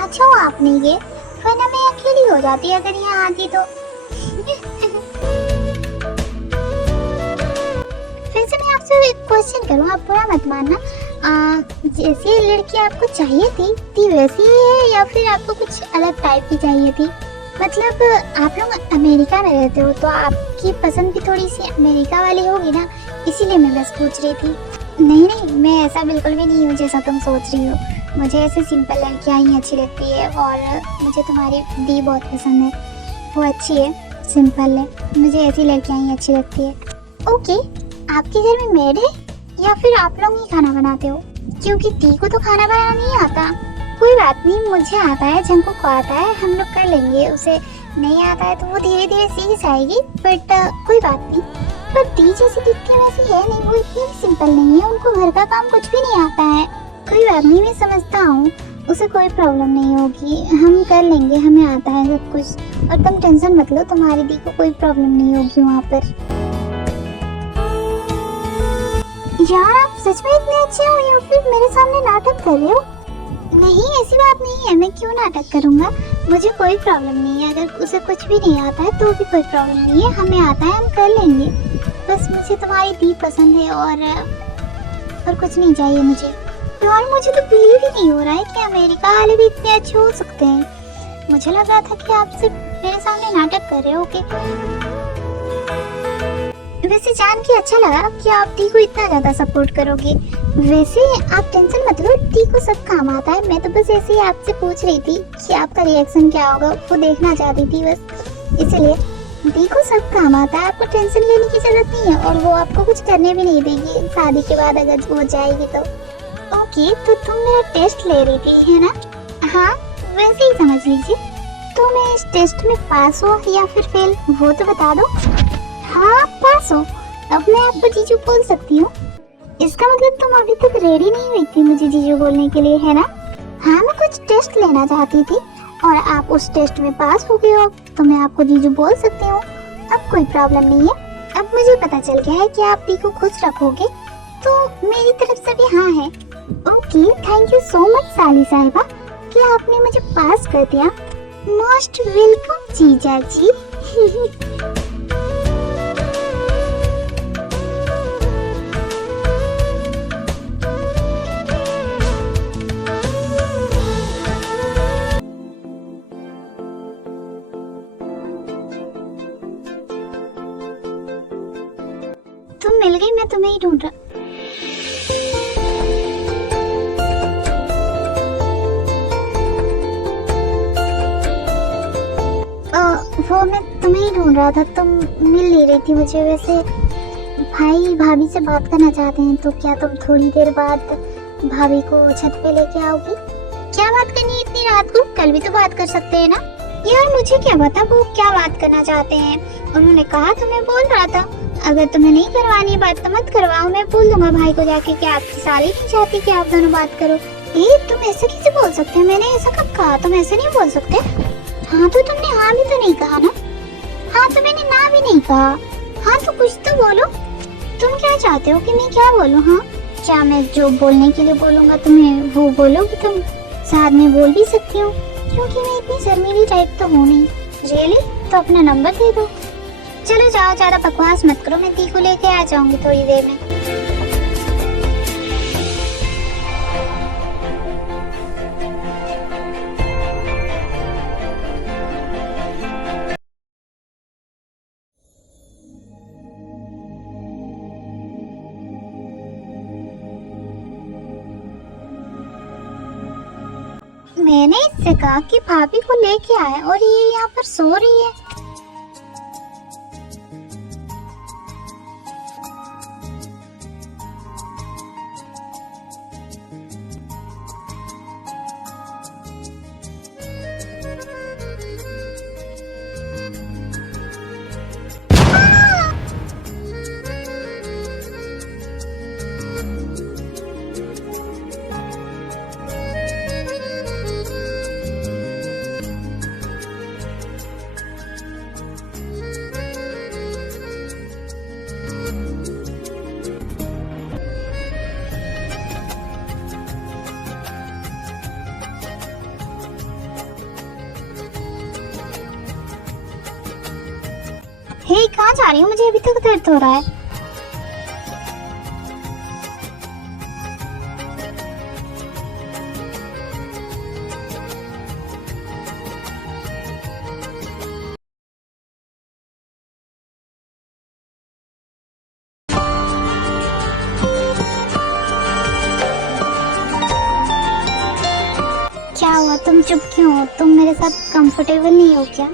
अच्छा हुआ आपने ये, वरना मैं अकेली हो जाती अगर यहाँ आती तो। फिर से मैं आपसे एक क्वेश्चन करूँ, आप बुरा मत मानना। जैसी लड़की आपको चाहिए थी वैसी ही है या फिर आपको कुछ अलग टाइप की चाहिए थी? मतलब आप लोग अमेरिका में रहते हो तो आपकी पसंद भी थोड़ी सी अमेरिका वाली होगी ना, इसीलिए मैं बस पूछ रही थी। नहीं नहीं, मैं ऐसा बिल्कुल भी नहीं हूँ जैसा तुम सोच रही हो। मुझे ऐसे सिंपल लड़कियाँ ही अच्छी लगती है और मुझे तुम्हारी दी बहुत पसंद है, वो अच्छी है, सिंपल है, मुझे ऐसी लड़कियाँ ही अच्छी लगती है। ओके, आपके घर में मेड है या फिर आप लोग ही खाना बनाते हो? क्योंकि दी को तो खाना बनाना नहीं आता। कोई बात नहीं, मुझे आता है, जंकू को आता है, हम लोग कर लेंगे। उसे नहीं आता है तो वो धीरे धीरे सीख जाएगी, बट कोई बात नहीं। पर दी जैसी दिखती है वैसी है नहीं, वो इतनी सिंपल नहीं है, उनको घर का काम कुछ भी नहीं आता है। कोई बात नहीं, मैं समझता हूँ, उसे कोई प्रॉब्लम नहीं होगी, हम कर लेंगे, हमें आता है सब कुछ। और तुम टेंशन मत लो, तुम्हारी दी को कोई प्रॉब्लम नहीं होगी वहाँ पर। यार आप सच में इतने अच्छे हो या फिर मेरे सामने नाटक कर रहे हो? नहीं, ऐसी बात नहीं है, मैं क्यों नाटक करूँगा, मुझे कोई प्रॉब्लम नहीं है। अगर उसे कुछ भी नहीं आता है तो भी कोई प्रॉब्लम नहीं है, हमें आता है, हम कर लेंगे। बस मुझे तुम्हारी दी पसंद है और कुछ नहीं चाहिए मुझे। और मुझे तो बिलीव ही नहीं हो रहा है कि अमेरिका वाले भी इतने अच्छे हो सकते हैं। मुझे लग रहा था कि आप सिर्फ मेरे सामने नाटक कर रहे हो। वैसे जान के अच्छा लगा कि आप दी को इतना ज्यादा सपोर्ट करोगे। वैसे आप टेंशन मत लो, दी को सब काम आता है। मैं तो बस ऐसे ही आपसे पूछ रही थी कि आपका रिएक्शन क्या होगा, वो देखना चाहती थी बस, इसलिए। दी को सब काम आता है, आपको टेंशन लेने की जरूरत नहीं है, और वो आपको कुछ करने भी नहीं देगी शादी के बाद अगर वो जाएगी तो। ओके, तो तुम मेरा टेस्ट ले रही थी है ना? हाँ, वैसे ही समझ लीजिए। तो मैं इस टेस्ट में पास हो या फिर फेल, वो तो बता दो। हाँ, पास हो, अब मैं आपको जीजू बोल सकती हूँ। इसका मतलब तुम अभी तक रेडी नहीं हुई थी मुझे जीजू बोलने के लिए, है ना? हाँ, मैं कुछ टेस्ट लेना चाहती थी और आप उस टेस्ट में पास हो गए हो, तो मैं आपको जीजू बोल सकती हूँ। अब कोई प्रॉब्लम नहीं है। अब मुझे पता चल गया है कि आप दी को खुश रखोगे, तो मेरी तरफ से भी हाँ है। Okay, thank you so much साली साहिबा कि आपने मुझे पास कर दिया। मोस्ट वेलकम जीजा जी। तुम मिल गई, मैं तुम्हें ही ढूंढ रहा। वो मैं तुम्हें ही ढूंढ रहा था, तुम मिल नहीं रही थी मुझे। वैसे भाई भाभी से बात करना चाहते हैं, तो क्या तुम थोड़ी देर बाद भाभी को छत पे लेके आओगी? क्या बात करनी है इतनी रात को? कल भी तो बात कर सकते हैं ना? यार मुझे क्या पता वो क्या बात करना चाहते हैं, उन्होंने कहा तो मैं बोल रहा था। अगर तुम्हें नहीं करवानी है बात तो मत करवाओ, मैं बोल दूंगा भाई को जाके कि आपकी साली नहीं चाहती कि आप दोनों बात करो। तुम ऐसे कैसे बोल सकते हो? मैंने ऐसा कब कहा? तुम ऐसे नहीं बोल सकते। हाँ तो तुमने हाँ भी तो नहीं कहा ना? हाँ तो मैंने ना भी नहीं कहा। हाँ तो कुछ तो बोलो, तुम क्या चाहते हो कि मैं क्या बोलूँ? हाँ, क्या मैं जो बोलने के लिए बोलूँगा तुम्हें वो बोलोगी तुम? साथ में बोल भी सकती हो, क्योंकि मैं इतनी शर्मीली टाइप तो हूँ नहीं। रियली? तो अपना नंबर दे दो। चलो जाओ, ज्यादा बकवास मत करो, मैं दी को लेके आ जाऊंगी थोड़ी देर में। मैंने इससे कहा कि भाभी को लेके आए और ये यहाँ पर सो रही है। कहाँ जा रही हो? मुझे अभी तक दर्द हो रहा है। क्या हुआ, तुम चुप क्यों हो? तुम मेरे साथ कंफर्टेबल नहीं हो क्या?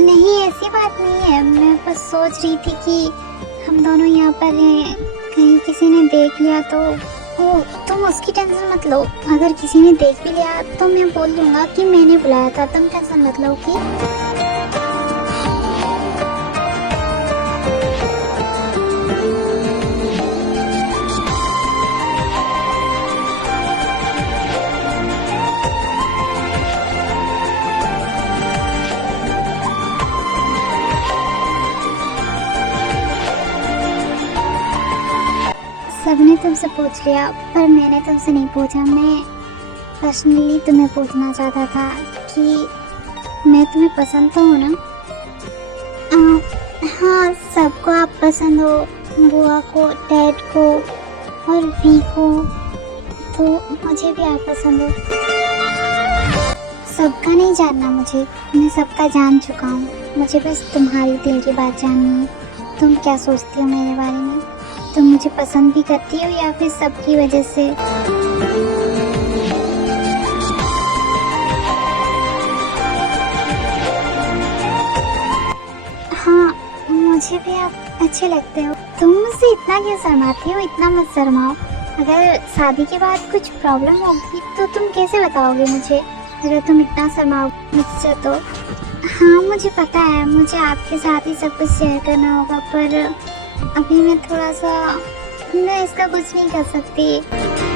नहीं, ऐसी बात नहीं है। मैं बस सोच रही थी कि हम दोनों यहाँ पर हैं, कहीं किसी ने देख लिया तो। ओ, तुम उसकी टेंशन मत लो। अगर किसी ने देख भी लिया तो मैं बोल दूंगा कि मैंने बुलाया था। तुम टेंशन मत लो कि। सबने तुमसे पूछ लिया पर मैंने तुमसे नहीं पूछा। मैं पर्सनली तुम्हें पूछना चाहता था कि मैं तुम्हें पसंद तो हूँ ना? हाँ, सबको आप पसंद हो, बुआ को, डैड को और वी को, तो मुझे भी आप पसंद हो। सबका नहीं जानना मुझे, मैं सबका जान चुका हूँ। मुझे बस तुम्हारी दिल की बात जाननी है। तुम क्या सोचती हो मेरे बारे में? तुम मुझे पसंद भी करती हो या फिर सबकी वजह से? हाँ, मुझे भी आप अच्छे लगते हो। तुम मुझसे इतना क्यों शर्माती हो? इतना मत शर्माओ। अगर शादी के बाद कुछ प्रॉब्लम होगी तो तुम कैसे बताओगे मुझे? अगर तुम इतना शर्माओगे मुझसे तो। हाँ, मुझे पता है, मुझे आपके साथ ही सब कुछ शेयर करना होगा, पर अभी मैं थोड़ा सा, मैं इसका कुछ नहीं कर सकती।